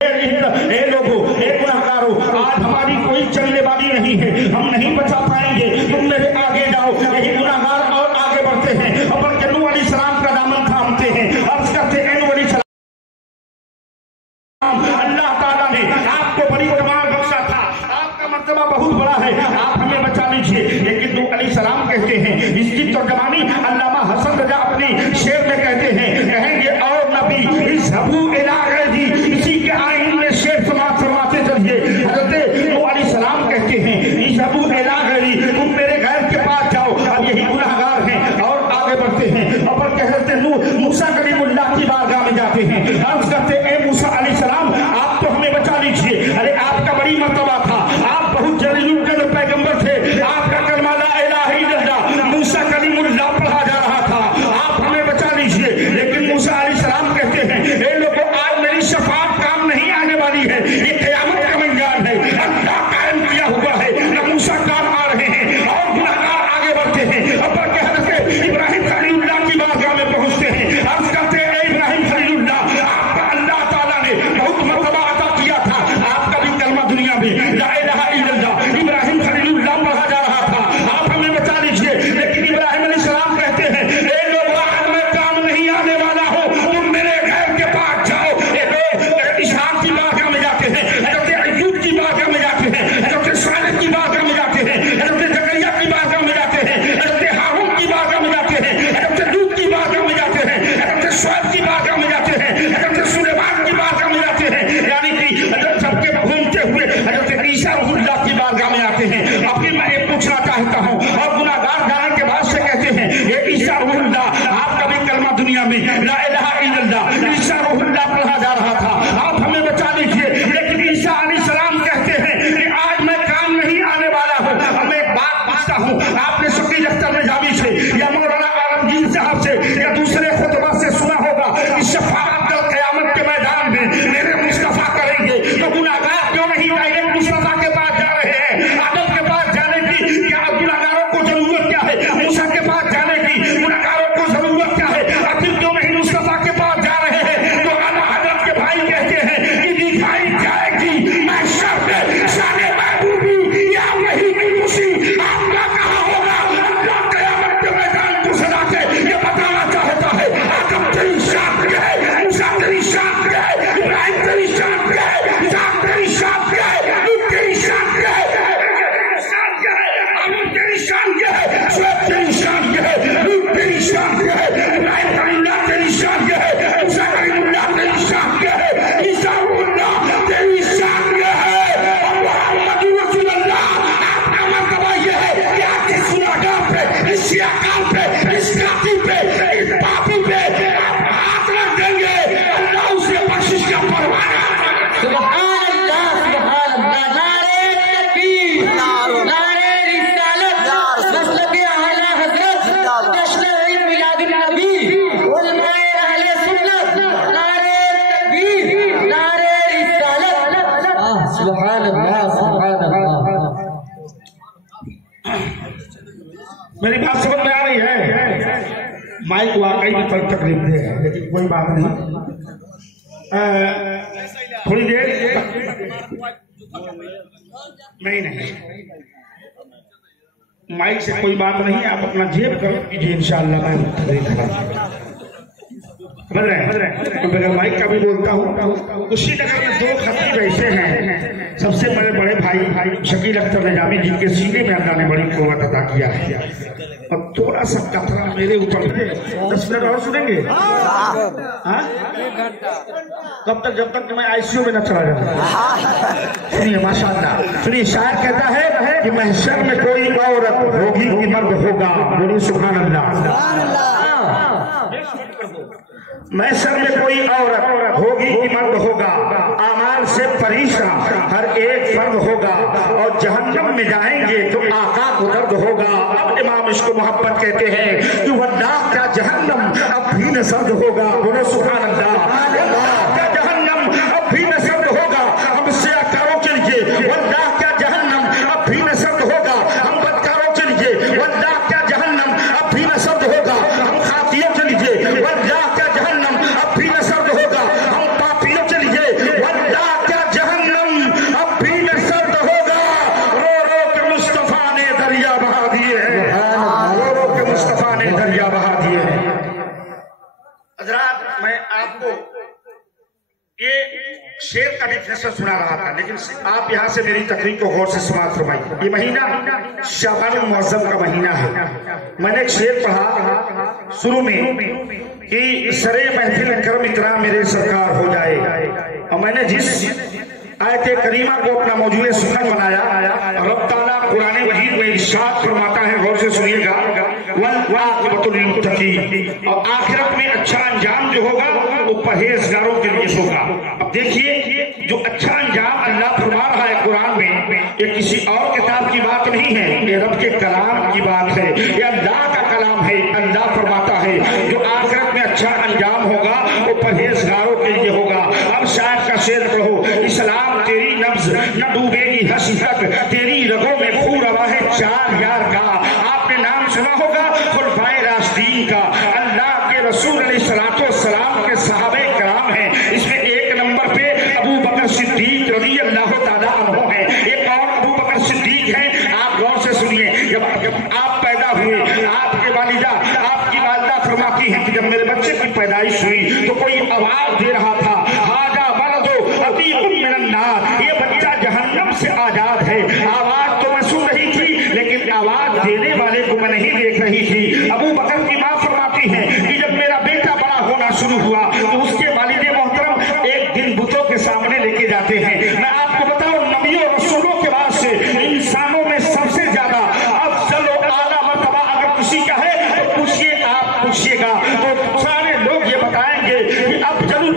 اے لوگوں، اے گناہگاروں، آج ہماری کوئی چلنے والی نہیں ہے، ہم نہیں بچا پائیں گے، تم میرے آگے جاؤ۔ یہی گناہگار اور آگے بڑھتے ہیں، اور نوح علیہ السلام کا دامن تھامتے ہیں، عرض کرتے ہیں نوح علیہ السلام اللہ تعالیٰ نے آپ کو بڑی کمال بخشا تھا، آپ کا مرتبہ بہت بڑا ہے، آپ ہمیں بچا لیجیے۔ لیکن نوح علیہ السلام کہتے ہیں، اس کی ترجمانی علامہ حسن رضا اپنی شعر میں کہتے ہیں، کہیں گے اور نبی اذهبوا الى غیری، اسی کے آئین میں شعر سماتے چلیے۔ حضرت نوح علیہ السلام کہتے ہیں اذهبوا الى غیری، تم میرے غیر کے پاس جاؤ۔ اب یہی گناہگار ہیں اور آگے بڑھتے ہیں، اور حضرت نوح موسیٰ کلیم اللہ کی بارگاہ میں جاتے ہیں، عرض کرتے اے موسیٰ علیہ السلام آپ تو ہمیں بچا لیجیے، ارے آپ کا بڑی مرتبہ تھا، آپ بہت جلیل القدر پیغمبر تھے، آپ کا کلمہ لا الہ الا اللہ موسیٰ کلیم اللہ پڑھا جا رہا تھا، آپ ہمیں بچا لیجیے۔ لیکن موسیٰ علیہ السلام کہتے ہیں اے لوگوں، آج میری شفاعت کام نہیں آنے والی ہے، یہ قیامت کا منجان ہے، اللہ قائم کیا ہوا ہے، نہ موسیٰ کام آ رہے ہیں اور گناہگار آگے بڑھتے ہیں، اب کہ حضرت ابراہیم خلیل اللہ کی بارگاہ میں پہنچتے ہیں، عرض کرتے ہیں اے ابراہیم خلیل اللہ، آپ کا اللہ تعالیٰ نے بہت مرتبہ عطا کیا تھا، آپ کا بھی کلمہ دنیا میں لا الہ الا اللہ ابراہیم خلیل اللہ پڑھا جا رہا تھا، آپ ہمیں بچا لیجیے۔ لیکن ابراہیم علیہ السلام کہتے ہیں اے لوگوں، آج میں کام نہیں آنے والا ہوں، تم میرے غیر کے پاس جاؤ۔ اسحاق کی بارگاہ میں جاتے ہیں، حضرت ایوب کی بارگاہ میں جاتے ہیں، حضرت صالح کی بارگاہ میں جاتے ہیں، حضرت زکریا کی بارگاہ میں جاتے ہیں، حضرت ہارون کی بارگاہ میں جاتے ہیں، حضرت لوط کی بارگاہ میں جاتے ہیں، حضرت شعیب کی بارگاہ میں جاتے ہیں، حضرت سلیمان کی بارگاہ میں جاتے ہیں، یعنی کہ حضرت سب کے گھومتے ہوئے حضرت عیسیٰ روح اللہ کی بارگاہ میں آتے ہیں۔ ابھی میں یہ پوچھنا چاہتا ہوں، اور گناہگار جانے کے بعد سے کہتے ہیں یہ عیسیٰ روح اللہ، آپ کا بھی کلمہ دنیا میں لا الہ الا اللہ عیسیٰ روح اللہ پڑھا جا رہا تھا، آپ ہمیں بچا لیجیے۔ لیکن عیسیٰ علیہ السلام کہتے ہیں کہ آج میں کام نہیں آنے والا ہوں۔ میں ایک بات پوچھتا ہوں، آپ نے شکیل اختر نظامی سے یا مولانا عالمگیر صاحب سے یا دوسرے خطبہ سے سنا ہوگا کہ شفاعت کل قیامت کے میدان میں میرے مصطفیٰ کریں گے، تو گناہگار کیوں نہیں ڈائریکٹ مصطفیٰ کے پاس جا رہے ہیں؟ عدل کے پاس جانے کی کیا گناہگاروں کو ضرورت کیا ہے؟ موسیٰ کے پاس جانے کی گناہگاروں کو ضرورت کیا ہے؟ آخر کیوں نہیں مصطفیٰ کے پاس جا رہے ہیں؟ تو اعلیٰ حضرت کے بھائی کہتے ہیں کہ دکھائی جائے گی محشر میں شان محبوبی یا وہی موسی، آپ کا کہاں ہوگا؟ اللہ قیامت کے میدان کو سجا کے یہ بتانا چاہتا ہے آدم تیری شان کیا ہے، موسیٰ تیری شان کیا ہے، ابراہیم تیری شان کیا ہے، اسحاق تیری شان کیا ہے، لوط تیری شان کیا ہے، ہارون تیری شان کیا ہے، شعیب تیری شان کیا ہے، لوط تیری شان کیا ہے، ابراہیم اللہ تیری شان کیا ہے، موسیٰ کلیم اللہ تیری شان کیا ہے، عیسیٰ روح اللہ تیری شان کیا ہے، اور محمد رسول اللہ آپ کا مرتبہ یہ ہے کہ آپ اس گناہگار پہ، اس شیعہ پہ، اس قاتل پہ، اس پاپی پہ آپ ہاتھ رکھ دیں گے، اللہ اس کے بخشش کا پروانہ۔ سبحان اللہ، سبحان اللہ، نعرہ تکبیر، نعرہ رسالت، مسلک اعلیٰ حضرت، جشن عید میلاد النبی، علماء اہل سنت، نعرہ تکبیر، نعرہ رسالت، سبحان اللہ، سبحان اللہ۔ میری بات سمجھ میں آ رہی ہے؟ مائک واقعی میں تک تکلیف دے ہے، لیکن کوئی بات نہیں، تھوڑی دیر نہیں مائک سے کوئی بات نہیں، آپ اپنا جیب کر کیجیے، انشاءاللہ میں سمجھ رہے ہیں؟ بغیر مائک کا بھی بولتا ہوں۔ اسی طرح میں دو خطیب ایسے ہیں، سب سے بڑے بھائی شکیل اختر نظامی جن کے سینے میں اللہ نے بڑی قوت عطا کیا ہے، اور تھوڑا سا قطرہ میرے اوپر 10 منٹ اور سنیں گے؟ کب تک؟ جب تک کہ میں آئی سی یو میں نہ چلا جاؤں۔ سنیے ماشاءاللہ، سنیے، شاعر کہتا ہے کہ محشر میں کوئی عورت ہوگی کہ مرد ہوگا، بولیے سبحان اللہ۔ محشر میں کوئی عورت ہوگی کہ مرد ہوگا، اعمال سے پریشان ہر ایک فرد ہوگا، اور جہنم میں جائیں گے تو آقا کو درد ہوگا۔ اب امام عشق و محبت کہتے ہیں کہ واللہ کیا جہنم اب بھی نہ سرد ہوگا، بولو سبحان اللہ۔ واللہ کیا جہنم اب بھی نہ سرد ہوگا ہم سیاکاروں کے لیے، واللہ کیا جہنم اب بھی نہ سرد ہوگا ہم بدکاروں کے لیے، واللہ کیا جہنم اب بھی نہ سرد ہوگا ہم خاطیوں کے لیے، واللہ کیا جہنم اب بھی نہ سرد ہوگا ہم پاپیوں کے لیے، واللہ शेर का डिफिनेशन सुना रहा था, लेकिन आप यहाँ से मेरी तकरीर को गौर से समाप्त फरमाइए। ये महीना शाबानुल मुअज़्ज़म का महीना है। मैंने एक शेर पढ़ा शुरू में कि सरे महफिल करम इतना मेरे सरकार हो जाए, और मैंने जिस आयत करीमा को अपना मौजूद सुन्नत बनाया, रब ताला कुरान मजीद में इरशाद फरमाता है, गौर से सुनिएगा, वल आक़िबतुल लिल-मुत्तक़ीन, और आखिरत में अच्छा अंजाम जो होगा वो परहेजगारों के लिए होगा। अब देखिए जो अच्छा अंजाम अल्लाह फरमा रहा है कुरान में, ये किसी और किताब की बात नहीं है, ये रब के कलाम की बात है, ये अल्लाह का कलाम है। अल्लाह फरमाता है जो आखिरत में अच्छा अंजाम होगा वो परहेजगारों के लिए होगा। अब शायद का शेर पढ़ो, इस्लाम तेरी नब्ज न डूबेगी हसीकत, तेरी रगों में खून रवा है 4 यार का। आपने नाम सुना होगा खुलफाए राशिदीन का, अल्लाह के रसूल अलैहिस्सलाम के सहाबे कराम हैं। इसमें एक नंबर पे अबू बकर सिद्दीक रज़ी अल्लाह ताला अन्हु हैं। एक और अबू बकर सिद्दीक हैं, आप गौर से सुनिए। जब आप पैदा हुए, आपकी वालिदा फरमाती है कि जब मेरे बच्चे की पैदाइश हुई तो कोई आवाज दे रहा था, हाजा बलदो अतीकुम मिनन नार, ये बच्चा जहन्नम से आजाद है। आवाज तो मैं सुन रही थी, लेकिन आवाज देने वाले को मैं नहीं देख रही थी। अबू बकर की माँ फरमाती है कि जब मेरा बेटा बड़ा होना शुरू हुआ तो उसके वालिदे मोहतरम एक दिन बुतों के सामने लेके जाते हैं। मैं आपको बताऊं, नबियों रसूलों के बाद से इंसानों में सबसे ज्यादा अफजल और आला मर्तबा अगर किसी का है तो पूछिए, आप पूछिएगा तो सारे लोग ये बताएंगे कि अफजलुल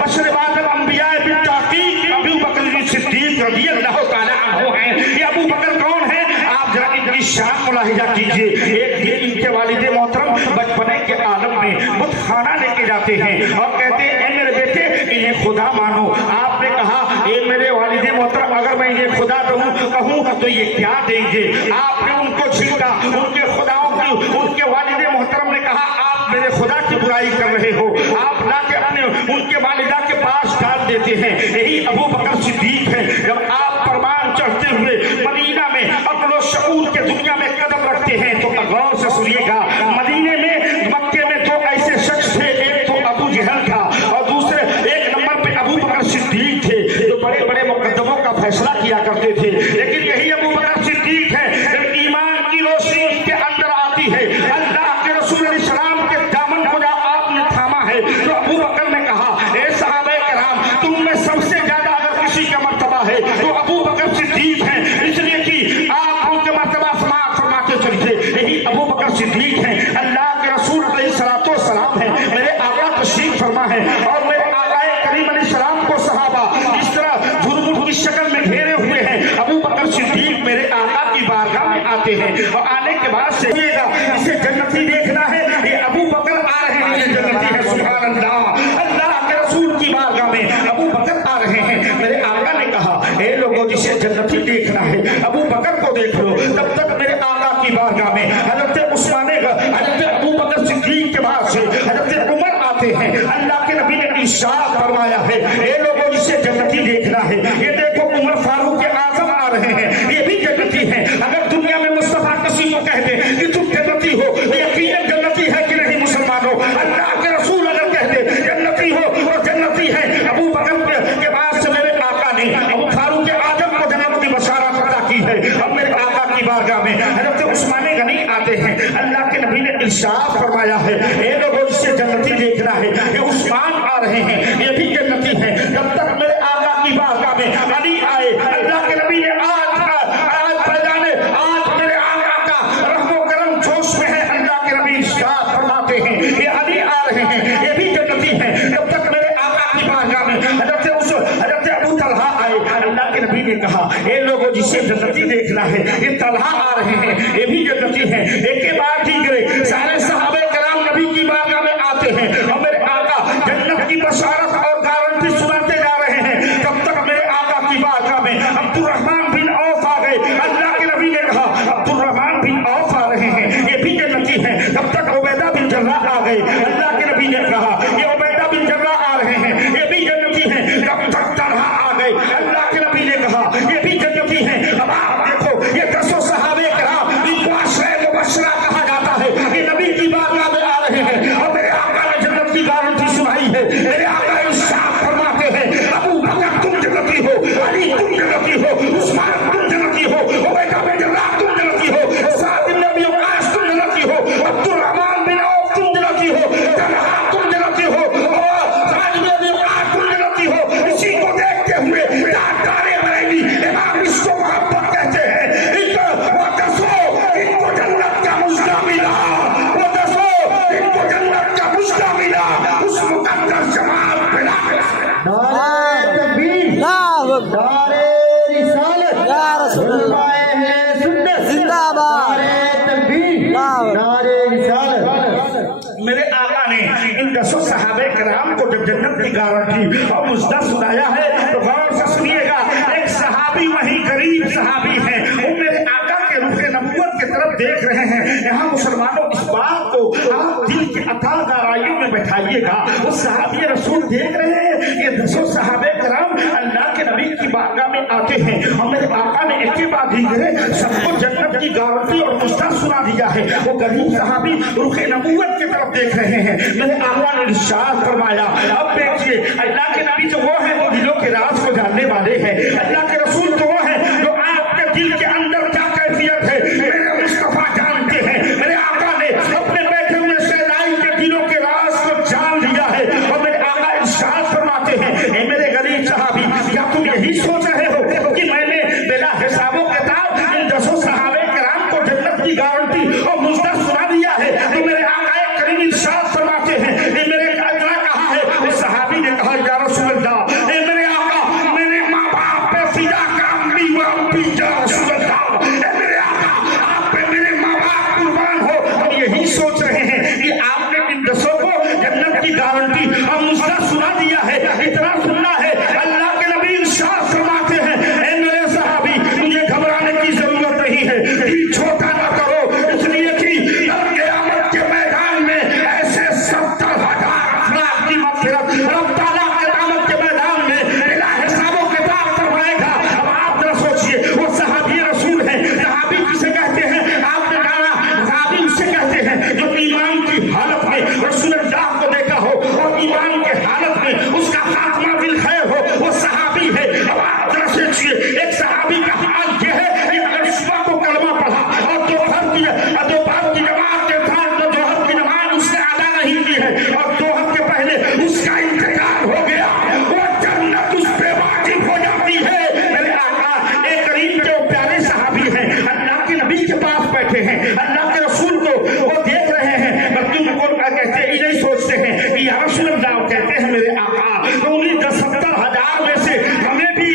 मशरबातुल अंबिया बित्ताक़ीक़ अबू बकर सिद्दीक रज़ी अल्लाह ताला अन्हु हैं। ये अबू बकर कौन है? आप जरा इनकी शान मुलाहिजा कीजिए। एक दिन इनके वालिदे मोहतरम बचपने के आलम में बुतखाना लेके जाते हैं और कहते हैं, ए मेरे बेटे इन्हें खुदा मानो। आपने कहा, ए मेरे वालिदे मोहतरम अगर मैं इन्हें खुदा कहूँ तो ये क्या देंगे? आपने उनको छीटा, उनके खुदाओं की, उनके वालिदे मोहतरम ने कहा, आप मेरे खुदा की बुराई कर रहे हो। आप लाके अपने उनके वालिदा के पास डाल देते हैं। यही अबू बकर सिद्दीक है। जब आप परवान चढ़ते हुए मदीना में अक्ल शऊर के दुनिया में कदम रखते हैं तो गौर से सुनिएगा, मदीने में मक्के में 2 ऐसे शख्स थे, एक तो अबू जहल था और दूसरे एक नंबर पे अबू बकर सिद्दीक थे, जो बड़े बड़े मुकद्दमों का फैसला किया करते थे। लेकिन यही अबू बकर सिद्दीक है, जब ईमान की रोशनी उसके अंदर आती है, अल्लाह के रसूल अलैहिस्सलाम के दामन को जब आपने थामा है तो अबू बकर ने कहा, ए सहाबे कराम, तुम में सबसे ज्यादा अगर किसी का मर्तबा है तो अबू बकर सिद्दीक है, इसलिए कि आप उनके मर्तबा फरमाते चलिए। यही अबू बकर सिद्दीक है, अल्लाह के रसूल अलैहिस्सलाम है, मेरे आका तशरीफ फरमा है, और मेरे आकाए करीम अलैहिस्सलाम को सहाबा इस तरह झुरमुट की शक्ल में घेरे हुए हैं। अबू बकर सिद्दीक मेरे आका की बारगाह में आते हैं और आने के बाद से इसे जन्नती देखना है, ये अबू बकर आ रहे हैं, ये जन्नती है। सुभान अल्लाह, अल्लाह के रसूल की बारगाह में अबू बकर आ रहे हैं। मेरे आका ने कहा, ए लोगों जिसे जन्नती देखना है अबू बकर को देख लो। तब तक मेरे आका की बारगाह में हजरत उस्मान, हजरत अबू बकर सिद्दीक के बाद से हजरत उमर आते हैं। अल्लाह के नबी ने इरशाद फरमाया है, ए लोगों जिसे जन्नती देखना है, ये देखो उमर फारूक आज़म आ रहे हैं, ये भी जन्नती हैं। अगर दुनिया में मुस्तफा किसी को कह दे कि तुम जन्नती हो, यकीनन जन्नती है कि नहीं मुसलमानों? अल्लाह के रसूल अगर कह दे जन्नती हो और जन्नती है। अबू बकर के बाद से मेरे आका ने अबू फारूक आज़म को जन्नत की बशारत अता की है। अब मेरे आका की बारगाह में हजरत उस्मान गनी आते हैं। अल्लाह के नबी ने इरशाद फरमाया है, ए लोगों जिसे जन्नती देखना है, ये उस्मान आ रहे हैं, ये भी जन्नती हैं। जब तक मेरे आका की बारगाह में अली आए, अल्लाह के नबी ने आज मेरे आका का रहमो करम जोश में है। अल्लाह के नबी इरशाद फरमाते हैं, ये अली आ रहे हैं, ये भी जन्नती हैं। जब तक मेरे आका की बारगाह में हजरत अबू तलहा आए, अल्लाह के नबी ने कहा, ए लोगों जिसे जन्नती देखना है, ये तलहा आ रहे हैं, ये भी जन्नती हैं। एक के बाद ठीक सारे सहाबे कराम नबी की बारगाह में आते हैं और मेरे आका जन्नत की बशारत और गारंटी सुनाते जा रहे हैं। तब तक मेरे आका की बारगाह में अब्दुर्रहमान बिन औफ आ गए। अल्लाह के नबी ने कहा, अब्दुर्रहमान बिन औफ आ रहे हैं, ये भी जन्नती हैं। तब तक उबैदा बिन जर्राह आ गए। अल्लाह के नबी ने कहा, ये उबैदा बिन जर्राह आ रहे हैं, ये भी जन्नती हैं। तब तक तलहा आ गए। अल्लाह के नबी ने कहा, ये भी जन्नती हैं। अब आप देखो, ये 10 सहाबे कराम, इनको अशरे मुबश्शरा कहा जाता रसूल अल्लाह जिंदाबाद नारे रिसालत। मेरे आका ने इन 10 सहाबे कराम को जब जन्नत की गारंटी और मुजदा सुनाया है तो गौर से सुनिएगा। एक सहाबी वही गरीब सहाबी है, वो मेरे आका के रुखे नबूवत की तरफ देख रहे हैं। यहाँ मुसलमानों इस बात को आप दिल के अथाह गहराइयों में बैठाइएगा। वो सहाबी रसूल देख रहे हैं, ये 10 सहाबे कराम अल्लाह के नबी की बारगाह में आते हैं और मेरे आका ने एक ही बात ही है, सबको जन्नत की गारंटी और मुजदा सुना दिया है। वो गरीब सहाबी रुखे नबूवत की तरफ देख रहे हैं। मेरे आका ने इरशाद फरमाया, अब देखिए अल्लाह के नबी जो वो है वो दिलों के राज को जानने वाले हैं। अल्लाह के रसूल तो वो है जो आपके दिल के अंदर क्या कैफियत है मेरे मुस्तफा जानते हैं। मेरे आका ने अपने बैठे हुए शहनाई के दिलों के राज को जान लिया है और मेरे आका इरशाद फरमाते हैं, ए मेरे गरीब सहाबी, क्या तुम यही सोच रहे हो कि मैंने बिला हिसाबो किताब इन 10 सहाबे कराम को जन्नत की गारंटी और मुजदा सुना दिया है? तो मेरे आका करीम इरशाद फरमाते हैं, ए मेरे अल्लाह कहा है। उस सहाबी ने कहा, या रसूल अल्लाह, ए मेरे आका, मेरे माँ बाप पे फिदा का अम्मी व अब्बी या रसूल अल्लाह, ए मेरे आका, आप पे मेरे माँ बाप कुर्बान हो। हम यही सोच रहे हैं कि आपने इन 10 को जन्नत की गारंटी और मुजदा सुना दिया है। इतना सुनना है, अल्लाह के नबी इरशाद फरमाते हैं, ए मेरे सहाबी, मुझे घबराने की जरूरत नहीं है, दिल छोटा ना करो, इसलिए कि क़यामत के मैदान में ऐसे 70,000 अफराद की मग़फ़िरत रब ताला क़यामत के मैदान में बिला हिसाबो किताब करवाएगा। अब आप जरा सोचिए, वो सहाबी रसूल है। सहाबी किसे कहते हैं आपने जाना? सहाबी उसे कहते हैं जो ईमान की हालत में रसूल अल्लाह को देखा हो और ईमान के हालत में उसका खात्मा बिल खैर हो, वो सहाबी है। अब आप जरा सोचिए, एक सहाबी का हाल यह है कि अगर सुबह को कलमा पढ़ा और दोपहर की नमाज के बाद तो जोहर की नमाज उसने अदा नहीं की है और दोहर के पहले उसका इंतजार हो गया, वो जन्नत उस पे वाजिब हो जाती है। मेरे आका एक करीम के प्यारे सहाबी हैं, अल्लाह के नबी के पास बैठे हैं, अल्लाह के रसूल को वो देख रहे हैं, बल्कि उनको कहते हैं, नहीं सोचते हैं कि या रसूल अल्लाह, कहते हैं मेरे आका, तो उन्हीं 70,000 में से हमें भी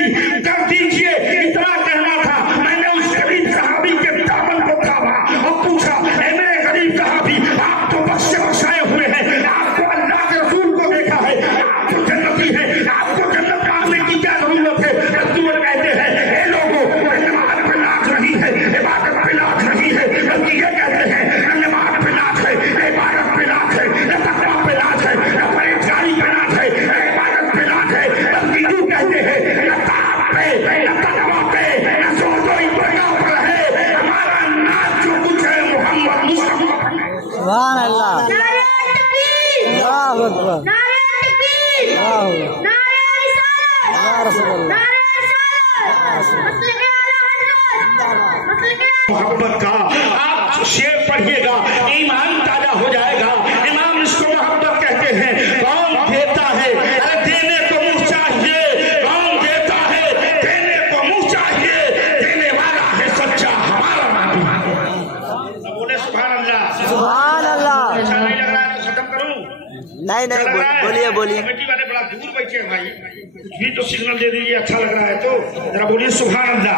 कर दीजिए। इतना कहना था, मैंने उस गरीब सहाबी के दामन को थामा और पूछा, ए मेरे गरीब सहाबी, आप तो बख्शे बख्शाए हुए हैं, आपको अल्लाह के रसूल को देखा है, आप तो जन्नती हैं, आपको जन्नत में आने की क्या जरूरत है? रसूल कहते हैं, ए लोगों, नमाज पे नाच नहीं है, इबादत पे नाच नहीं है, बल्कि ये कहते हैं नमाज पे नाच है, इबादत पे नाच है, तकवा पे नाच है, परहेजगारी पे नाच है, इबादत पे नाच है, बल्कि यूं कहते हैं न ताप पे, न तकवा पे, न जोर इत्तका पर है, हमारा नाच जो कुछ है मोहम्मद मुस्तफा पर है। सुभान अल्लाह, नारे तकबीर, अल्लाहु अकबर, नारे तकबीर, नारे रिसालत, या रसूल अल्लाह, नारे रिसालत, मसलके आला हज़रत, मसलके मोहब्बत का आप शेर पढ़िएगा, ईमान ताजा हो जाएगा। इमाम इसको मोहब्बत कहते हैं। कौन देता है? अरे देने को मुँह चाहिए। कौन देता है? देने को मुँह चाहिए। देने वाला है सच्चा हमारा नबी। बोले सुभान अल्लाह। सुभान अल्लाह। अच्छा नहीं लग रहा है तो खत्म करूं? नहीं नहीं, बोलिए बोलिए। कमेटी वाले बड़ा दूर बैठे हैं भाई, कुछ भी तो सिग्नल दे दीजिए, अच्छा लग रहा है तो जरा बोलिए सुभान अल्लाह।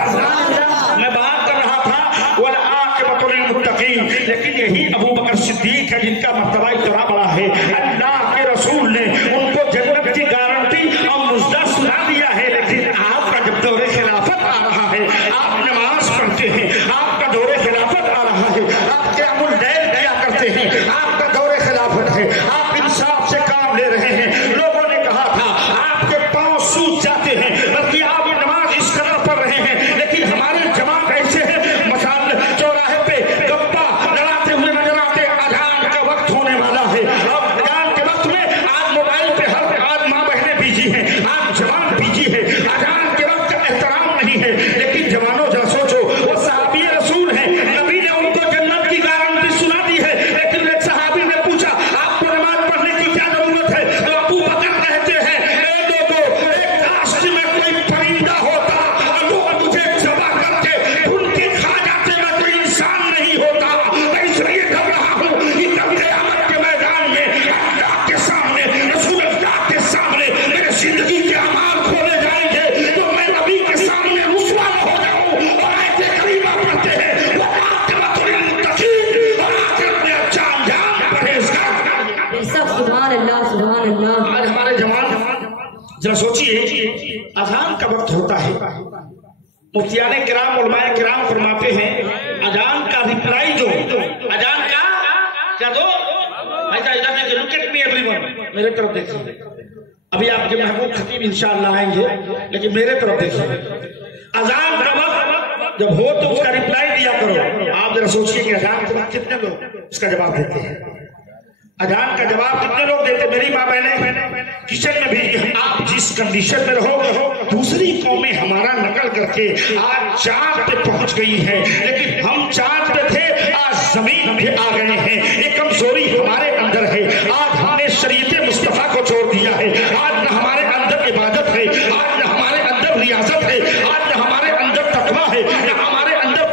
मैं बात कर रहा था वल आक़िबतु लिल मुत्तक़ीन, लेकिन यही अबू बकर सिद्दीक है जिनका मर्तबा इतना बड़ा है। अल्लाह के रसूल ने उनको जन्नत की गारंटी और मुजदा सुना दिया है। लेकिन आपका जब दौरे खिलाफत आ रहा है, आप नमाज पढ़ते हैं, आपका दौरे खिलाफत आ रहा है, आप क़यामुल लैल किया करते हैं, आपका दौरे खिलाफत है, आप इंसाफ से काम ले रहे हैं। लोगों ने कहा था आपके पांव सूज जाते हैं, बल्कि आप नमाज इस कदर पढ़ रहे हैं, लेकिन हमारे जमात ऐसे है, मसाल चौराहे पे गप्पा लड़ाते हुए नजर आते। अजान का वक्त होने वाला है और अजान के वक्त में आज मोबाइल पे हर आज माँ बहने अजान का वक्त होता है, मुफ्तियाने किराम उलमाए किराम फरमाते हैं अजान का रिप्लाई जो अजान का क्या दो लुक एट मी एवरीवन, मेरे तरफ देखिए। अभी आपके महबूब खतीब इंशाअल्लाह आएंगे, लेकिन मेरे तरफ देखिए। अजान का वक्त जब हो तो उसका रिप्लाई दिया करो। आप जरा सोचिए कि अजान के वक्त कितने लोग उसका जवाब देते हैं, अजान का जवाब कितने लोग देते। मेरी माँ बहने किचन में भी आप जिस कंडीशन में रहो, दूसरी कौमें हमारा नकल करके आज चांद पे पहुंच गई है, लेकिन हम चांद पे थे, आज जमीन पे आ गए हैं। ये कमजोरी हमारे अंदर है। आज हमने शरीयत मुस्तफा को छोड़ दिया है। आज न हमारे अंदर इबादत है, आज न हमारे अंदर रियाजत है, आज न हमारे अंदर तकवा है, न हमारे अंदर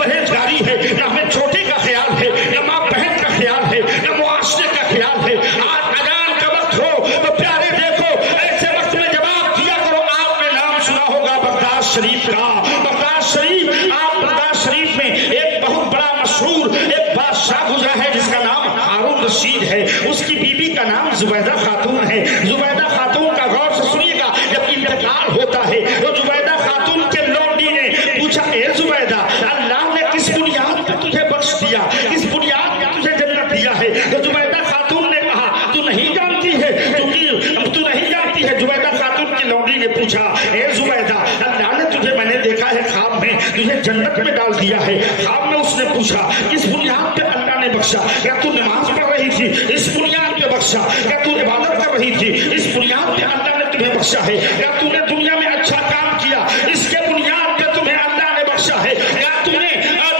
परहेजगारी है, न हमें छोटे का ख्याल है, न माँ बहन का ख्याल है, न मुआशरे का ख्याल है। आज अजान का वक्त हो तो प्यारे देखो, ऐसे वक्त में जवाब दिया करो। आपने नाम सुना होगा बगदाद शरीफ का। बगदाद शरीफ, आप बगदाद शरीफ में एक बहुत बड़ा मशहूर एक बादशाह गुजरा है जिसका नाम हारून रशीद है। उसकी बीबी का नाम जुबैदा खातून है। जुबैदा खातून का गौर से सुनिएगा, जब इंतकाल होता है तो जुबैदा खातून के लौंडी ने पूछा, ए जुबैदा, अल्लाह ने किस बुनियाद पर तुझे बख्श दिया, किस बुनियाद पर तुझे जन्नत दिया है? तो जुबैदा खातून ने कहा, तू नहीं जानती है, क्योंकि तू नहीं जानती है। जुबैदा खातून की लौंडी ने पूछा, ए जुबैदा, अल्लाह ने तुझे, मैंने देखा है ख्वाब में, तुझे जन्नत में डाल दिया है। ख्वाब में उसने पूछा, किस बुनियाद पे अल्लाह ने बख्शा? क्या तू नमाज पढ़ रही थी? इस बुनियाद पे बख्शा। क्या तू इबादत कर रही थी? इस बुनियाद पे अल्लाह ने तुम्हें बख्शा है। क्या तूने दुनिया में अच्छा काम किया? इसके बुनियाद पे तुम्हें अल्लाह ने बख्शा है। क्या तूने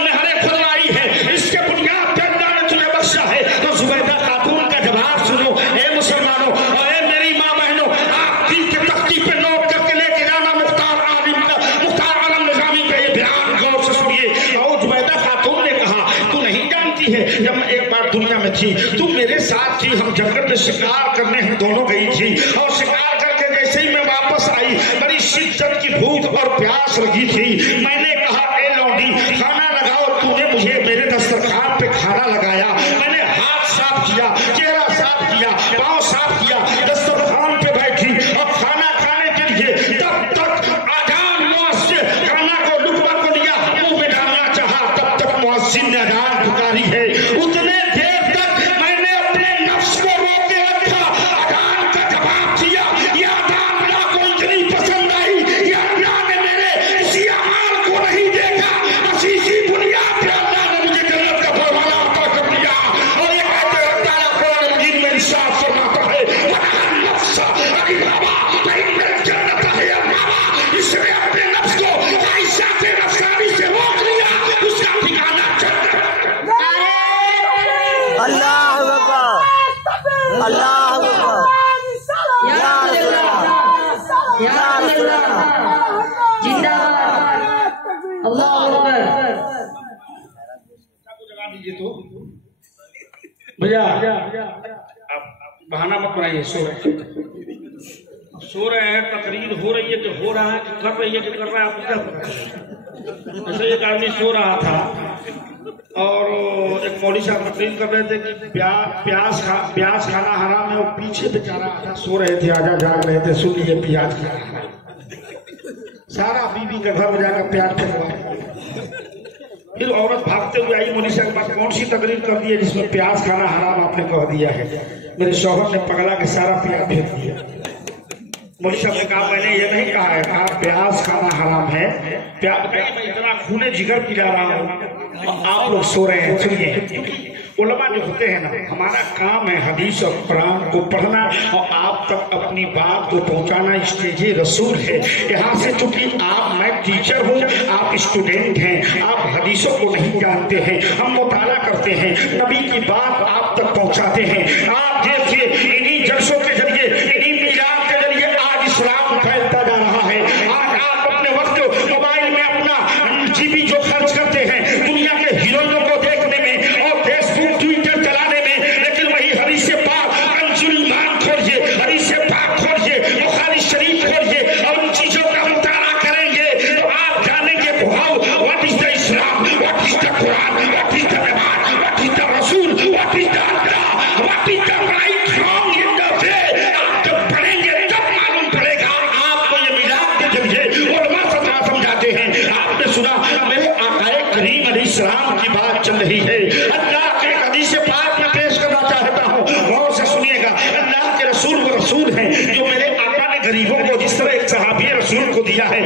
नहरें खुलवाई है? इसके बुनियाद पे अल्लाह ने तुम्हें बख्शा है। तो जुबैदा खातून का जवाब सुनो, ए मुसलमानों और ए मेरी माँ बहनों, आप दिल के तख्ती पे नोट करके लेके जाना मुख्तार आलम निजामी का ये बयान गौर से सुनिए। और जुबैदा खातून ने कहा, तू नहीं जानती है, जब मैं एक बार दुनिया में थी, तू मेरे साथ थी, हम जंगल में शिकार करने हम दोनों गई थी, और शिकार करके जैसे ही मैं वापस आई, बड़ी शिद्दत की भूख और प्यास लगी थी। मैंने कहा, ए लौंडी, खाना लगाओ। तूने मुझे मेरे दस्तरखान पे खाना लगाया। मैंने हाथ साफ किया, चेहरा साफ किया, पाँव साफ किया, दस्तरखान पे बैठी और खाना खाने के लिए तब तक अजान मुअज्जिन खाना को लुकमा को लिया, मुंह में डालना चाहा, तब तक मुअज्जिन ने अजान पुकारी है। उतने देर तक मैंने अपने नफ्स को रोके रखा, अजान का जवाब दिया। ये अजान अल्लाह को इतनी पसंद आई, ये अल्लाह ने मेरे इसी अमाल को नहीं देखा, बस इसी बुनियाद पे अल्लाह ने मुझे जन्नत का फरमाना अता कर दिया। और ये कहते हैं ताला कुरान मजीद में इरशाद फरमाता है, वनहन नफ्सा अनिल हवा फइन्न जन्नत हिय अल-मअवा। इसने अपने नफ्स को ख्वाहिशात नफ्सानी से रोक लिया, उसका ठिकाना जन्नत। अल्लाह अकबर, अल्लाह अकबर, या अल्लाह, या अल्लाह, जिंदाबाद, अल्लाह अकबर। जगा दीजिए तो भैया, आप बहाना मत बनाइए। सो रहे हैं, तकरीर हो रही है कि हो रहा है कि कर रही है कि कर रहा है, आपको क्या पता? जैसे एक आदमी सो रहा था और एक मौलवी साहब तकरीर कर रहे थे कि प्याज खाना हराम है। वो पीछे बेचारा आजा सो रहे थे, आजा जाग रहे थे, सुन लिए प्याज खाना, सारा बीवी का घर में जाकर प्याज फेंकवा। फिर औरत भागते हुए आई, मौलवी साहब के पास, कौन सी तकरीर कर दी है जिसमें प्याज खाना हराम आपने कह दिया है? मेरे शौहर ने पगला के सारा प्याज फेंक दिया। मौलवी साहब ने कहा, मैंने ये नहीं कहा है, कहा प्याज खाना हराम है। प्याज मैं इतना खूने जिगर पिला रहा हूँ और आप लोग सो रहे हैं। सुनिए, उलमा जो होते हैं ना, हमारा काम है हदीस और कुरान को पढ़ना और आप तक अपनी बात को पहुंचाना। स्टेज रसूल है। यहाँ से चूंकि मैं टीचर हूँ, आप स्टूडेंट हैं, आप हदीसों को नहीं जानते हैं, हम मुताला करते हैं, नबी की बात आप तक पहुंचाते हैं। आप देखिए, इन्हीं जलसों के जरिए, इन्हीं मिलाद के जरिए आज इस्लाम फैलता जा रहा है। आज आप अपने वक्त मोबाइल में अपना जीबी जो खर्च करते हैं दुनिया के हीरोइनों को देखने में और फेसबुक ट्विटर चलाने में, लेकिन वही हदीस पाक कंजुल ईमान खोलिए, हदीस पाक खोलिए, बुखारी शरीफ खोलिए और उन चीजों का मुताला करेंगे तो आप जानेंगे what is the Islam, what is the Quran, what is the नमाज, व्हाट इज द रसूल, what is the Allah, what is the right from in the way. आप जब पढ़ेंगे तब मालूम पड़ेगा। आपको ये मिलाद के के लिए उलमा सदा समझाते हैं। आपने सुना मेरे आकाए करीम अलैहिस्सलाम की बात चल रही है। अल्लाह के एक हदीस पाक में पेश करना चाहता हूँ, गौर से सुनिएगा। अल्लाह के रसूल वो रसूल हैं जो मेरे आका ने गरीबों को जिस तरह एक सहाबी रसूल को दिया है,